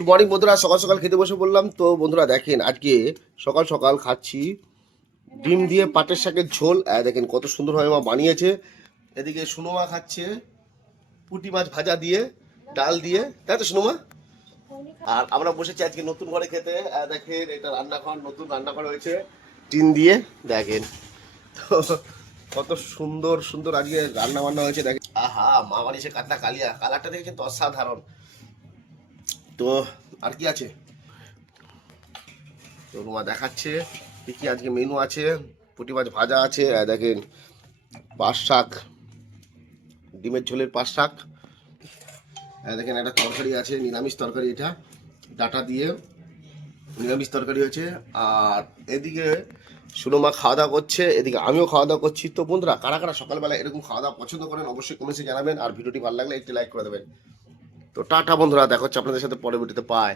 Good morning বন্ধুরা, সকাল সকাল খেতে বসে বললাম। তো বন্ধুরা দেখেন, আজকে সকাল সকাল খাচ্ছি ডিম দিয়ে পাটের শাকের ঝোল। দেখেন কত সুন্দরভাবে মা বানিয়েছে। এদিকে সুনমা খাচ্ছে পুঁটি মাছ ভাজা দিয়ে, ডাল দিয়ে, তাই তো সুনমা? আর আমরা বসেছি আজকে নতুন ঘরে খেতে। দেখেন এটা রান্নাঘর, নতুন রান্নাঘর হয়েছে টিন দিয়ে। দেখেন তো কত সুন্দর সুন্দর আজকে রান্না বান্না হয়েছে। দেখেন আহা, মা বানিয়েছে কাতলা কালিয়া, কালারটা দেখে কিন্তু অসাধারণ। তো আর কি আছে, তো তোমার দেখাচ্ছে কি কি আজকে মেনু আছে। পুঁটি মাছ ভাজা আছে, দেখেন পাঁচ শাক, ডিমের ঝোলের পাঁচ শাক। দেখেন একটা তরকারি আছে, নিরামিষ তরকারি, এটা ডাটা দিয়ে নিরামিষ তরকারি হয়েছে। আর এদিকে সুরমা খাওয়া দাওয়া করছে, এদিকে আমিও খাওয়া দাওয়া করছি। তো বন্ধুরা, কারা কারা সকালবেলা এরকম খাওয়া দাওয়া পছন্দ করেন অবশ্যই কমেন্টে জানাবেন। আর ভিডিওটি ভালো লাগলে একটি লাইক করে দেবেন। তো টাটা বন্ধুরা, দেখা হচ্ছে আপনাদের সাথে পরের ভিডিওতে। পায়।